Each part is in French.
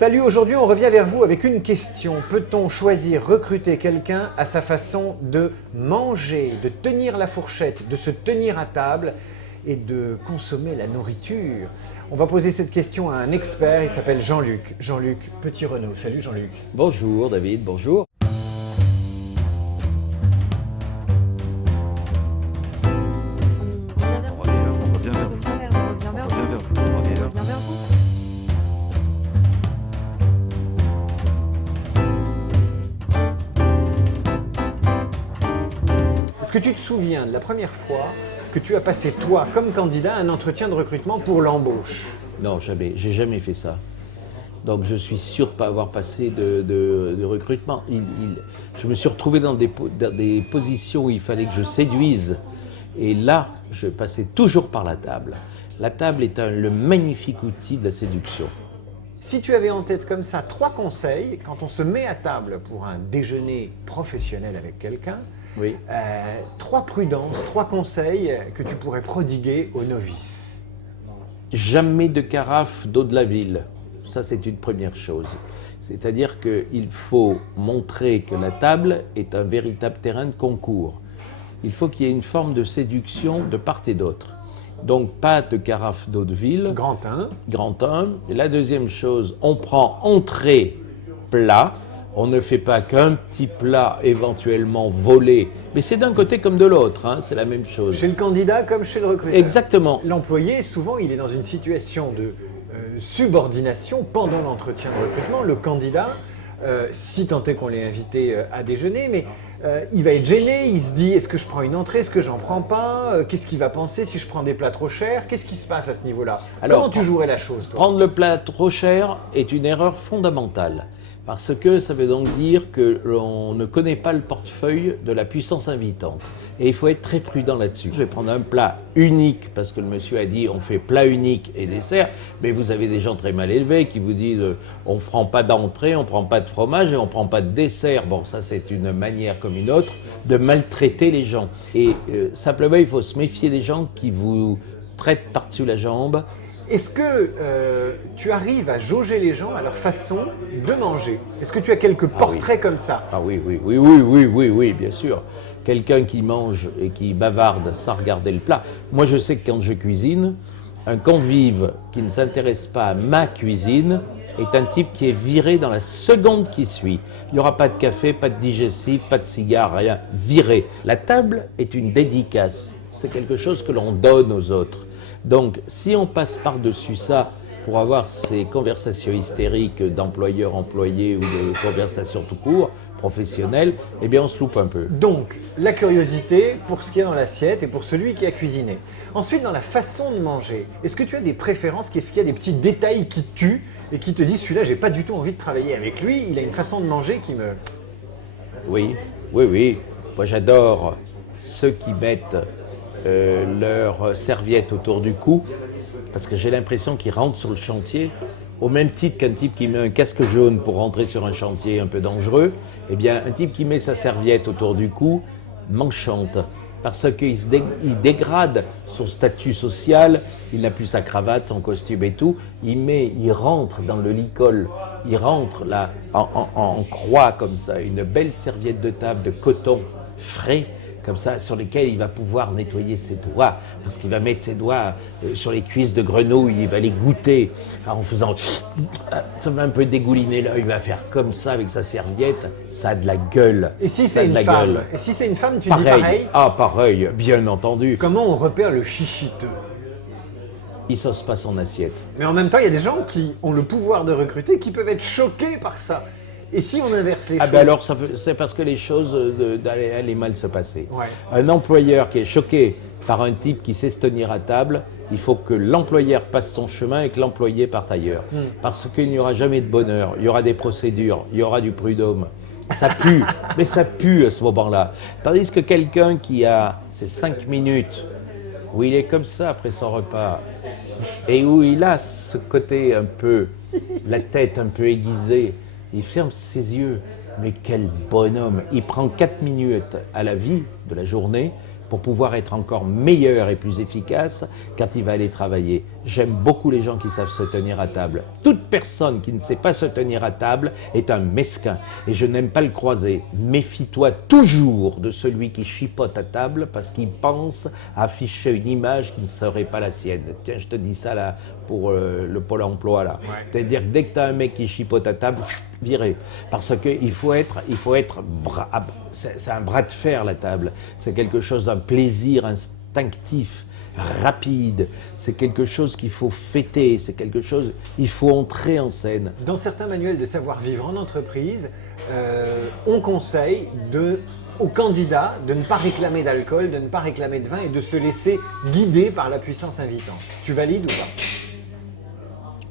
Salut, aujourd'hui on revient vers vous avec une question. Peut-on choisir recruter quelqu'un à sa façon de manger, de tenir la fourchette, de se tenir à table et de consommer la nourriture? On va poser cette question à un expert, il s'appelle Jean-Luc. Jean-Luc Petit-Renaud. Salut Jean-Luc. Bonjour David, bonjour. Est-ce que tu te souviens de la première fois que tu as passé, toi, comme candidat, un entretien de recrutement pour l'embauche? Non, jamais, j'ai jamais fait ça. Donc je suis sûr de ne pas avoir passé de recrutement. Je me suis retrouvé dans des positions où il fallait que je séduise. Et là, je passais toujours par la table. La table est le magnifique outil de la séduction. Si tu avais en tête comme ça 3 conseils, quand on se met à table pour un déjeuner professionnel avec quelqu'un, Oui. 3 prudences, 3 conseils que tu pourrais prodiguer aux novices. Jamais de carafe d'eau de la ville. Ça, c'est une première chose. C'est-à-dire qu'il faut montrer que la table est un véritable terrain de concours. Il faut qu'il y ait une forme de séduction de part et d'autre. Donc, pas de carafe d'eau de ville. Grand 1. Grand 1. Et la deuxième chose, on prend entrée, plat. On ne fait pas qu'un petit plat éventuellement volé. Mais c'est d'un côté comme de l'autre, hein, c'est la même chose. Chez le candidat comme chez le recruteur. Exactement. L'employé, souvent, il est dans une situation de subordination pendant l'entretien de recrutement. Le candidat, si tant est qu'on l'ait invité à déjeuner, mais il va être gêné, il se dit, est-ce que je prends une entrée, est-ce que j'en prends pas, qu'est-ce qu'il va penser si je prends des plats trop chers, qu'est-ce qui se passe à ce niveau-là? Comment tu jouerais la chose, toi? Prendre le plat trop cher est une erreur fondamentale. Parce que ça veut donc dire que l'on ne connaît pas le portefeuille de la puissance invitante. Et il faut être très prudent là-dessus. Je vais prendre un plat unique, parce que le monsieur a dit on fait plat unique et dessert, mais vous avez des gens très mal élevés qui vous disent on ne prend pas d'entrée, on ne prend pas de fromage et on ne prend pas de dessert. Bon, ça c'est une manière comme une autre de maltraiter les gens. Et simplement, il faut se méfier des gens qui vous traitent par-dessus la jambe. Est-ce que tu arrives à jauger les gens à leur façon de manger? Est-ce que tu as quelques portraits comme ça? Ah oui, bien sûr. Quelqu'un qui mange et qui bavarde sans regarder le plat. Moi, je sais que quand je cuisine, un convive qui ne s'intéresse pas à ma cuisine est un type qui est viré dans la seconde qui suit. Il n'y aura pas de café, pas de digestif, pas de cigare, rien. Viré. La table est une dédicace. C'est quelque chose que l'on donne aux autres. Donc, si on passe par-dessus ça pour avoir ces conversations hystériques d'employeur-employé ou de conversations tout court, professionnelles, eh bien on se loupe un peu. Donc, la curiosité pour ce qu'il y a dans l'assiette et pour celui qui a cuisiné. Ensuite, dans la façon de manger, est-ce que tu as des préférences? Est-ce qu'il y a des petits détails qui te tuent et qui te disent celui-là, j'ai pas du tout envie de travailler avec lui, il a une façon de manger qui me... Oui. Moi j'adore ceux qui mettent leur serviette autour du cou, parce que j'ai l'impression qu'ils rentrent sur le chantier, au même titre qu'un type qui met un casque jaune pour rentrer sur un chantier un peu dangereux. Eh bien, un type qui met sa serviette autour du cou m'enchante, parce qu'il dégrade son statut social, il n'a plus sa cravate, son costume et tout, il rentre dans le licol, il rentre là en croix comme ça, une belle serviette de table de coton frais, comme ça, sur lesquels il va pouvoir nettoyer ses doigts, parce qu'il va mettre ses doigts sur les cuisses de grenouille, il va les goûter, en faisant, ça va un peu dégouliner là, il va faire comme ça avec sa serviette, ça a de la gueule. Et si c'est une femme? Et si c'est une femme, tu dis pareil? Ah, pareil, bien entendu. Comment on repère le chichiteux? Il sauce pas son assiette. Mais en même temps, il y a des gens qui ont le pouvoir de recruter, qui peuvent être choqués par ça. Et si on inverse les choses? Ben alors, c'est parce que les choses allaient mal se passer. Ouais. Un employeur qui est choqué par un type qui sait se tenir à table, il faut que l'employeur passe son chemin et que l'employé parte ailleurs. Parce qu'il n'y aura jamais de bonheur, il y aura des procédures, il y aura du prud'homme. Ça pue, mais ça pue à ce moment-là. Tandis que quelqu'un qui a ces 5 minutes où il est comme ça après son repas et où il a ce côté un peu, la tête un peu aiguisée, il ferme ses yeux, mais quel bonhomme! Il prend 4 minutes à la vie de la journée pour pouvoir être encore meilleur et plus efficace quand il va aller travailler. J'aime beaucoup les gens qui savent se tenir à table. Toute personne qui ne sait pas se tenir à table est un mesquin et je n'aime pas le croiser. Méfie-toi toujours de celui qui chipote à table parce qu'il pense afficher une image qui ne serait pas la sienne. Tiens, je te dis ça là pour le Pôle emploi là. Ouais. C'est-à-dire que dès que tu as un mec qui chipote à table, virez. Parce qu'il faut être c'est un bras de fer la table. C'est quelque chose d'un plaisir instinctif, rapide. C'est quelque chose qu'il faut fêter. C'est quelque chose, il faut entrer en scène. Dans certains manuels de savoir-vivre en entreprise, on conseille aux candidats de ne pas réclamer d'alcool, de ne pas réclamer de vin et de se laisser guider par la puissance invitante. Tu valides ou pas?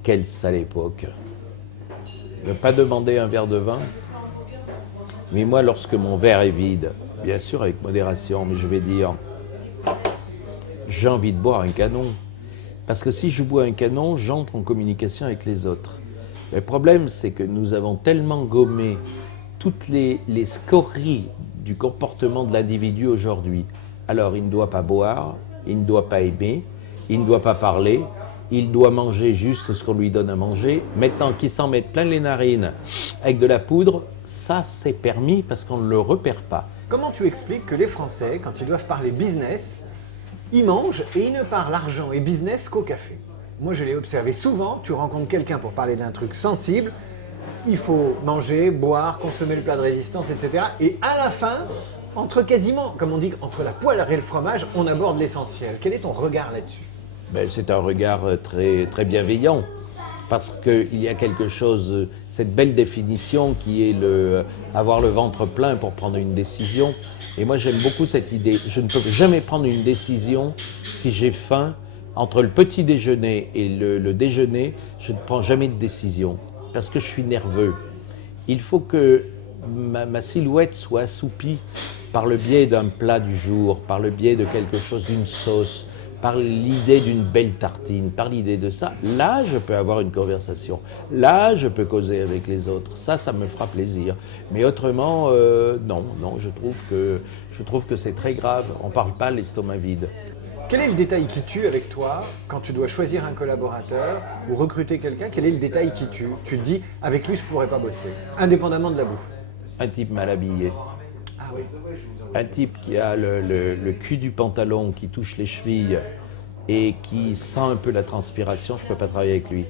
Quelle sale époque. Ne pas demander un verre de vin. Mais moi, lorsque mon verre est vide, bien sûr avec modération, mais je vais dire, j'ai envie de boire un canon. Parce que si je bois un canon, j'entre en communication avec les autres. Le problème, c'est que nous avons tellement gommé toutes les scories du comportement de l'individu aujourd'hui. Alors, il ne doit pas boire, il ne doit pas aimer, il ne doit pas parler, il doit manger juste ce qu'on lui donne à manger. Maintenant, qu'il s'en mette plein les narines avec de la poudre, ça c'est permis parce qu'on ne le repère pas. Comment tu expliques que les Français, quand ils doivent parler business, ils mangent et ils ne parlent argent et business qu'au café? Moi, je l'ai observé souvent, tu rencontres quelqu'un pour parler d'un truc sensible, il faut manger, boire, consommer le plat de résistance, etc. Et à la fin, quasiment, comme on dit, entre la poêle et le fromage, on aborde l'essentiel. Quel est ton regard là-dessus? C'est un regard très, très bienveillant, parce qu'il y a quelque chose, cette belle définition qui est avoir le ventre plein pour prendre une décision. Et moi j'aime beaucoup cette idée. Je ne peux jamais prendre une décision si j'ai faim. Entre le petit déjeuner et le déjeuner, je ne prends jamais de décision, parce que je suis nerveux. Il faut que ma silhouette soit assoupie par le biais d'un plat du jour, par le biais de quelque chose, d'une sauce, par l'idée d'une belle tartine, par l'idée de ça. Là, je peux avoir une conversation. Là, je peux causer avec les autres. Ça me fera plaisir. Mais autrement, non, je trouve que c'est très grave. On ne parle pas l'estomac vide. Quel est le détail qui tue avec toi quand tu dois choisir un collaborateur ou recruter quelqu'un? Quel est le détail qui tue? Tu te dis, avec lui, je ne pourrais pas bosser, indépendamment de la bouffe. Un type mal habillé. Ah oui. Un type qui a le cul du pantalon qui touche les chevilles et qui sent un peu la transpiration, je ne peux pas travailler avec lui.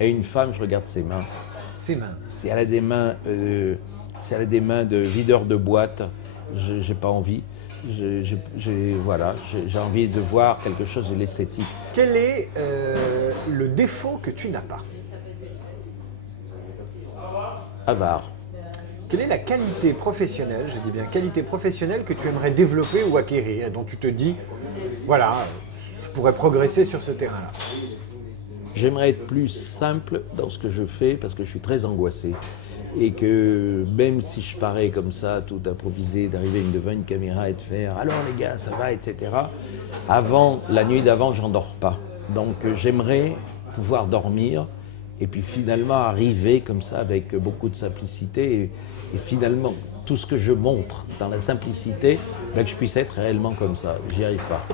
Et une femme, je regarde ses mains. Ses mains? Si elle a des mains, de videur de boîte, j'ai pas envie. J'ai envie de voir quelque chose de l'esthétique. Quel est le défaut que tu n'as pas? Avare. Quelle est la qualité professionnelle, je dis bien qualité professionnelle, que tu aimerais développer ou acquérir, dont tu te dis, voilà, je pourrais progresser sur ce terrain-là? J'aimerais être plus simple dans ce que je fais parce que je suis très angoissé. Et que même si je parais comme ça, tout improvisé, d'arriver devant une caméra et de faire « alors les gars, ça va », etc. La nuit d'avant, j'en dors pas. Donc j'aimerais pouvoir dormir et puis finalement arriver comme ça avec beaucoup de simplicité et finalement tout ce que je montre dans la simplicité, que je puisse être réellement comme ça. J'y arrive pas.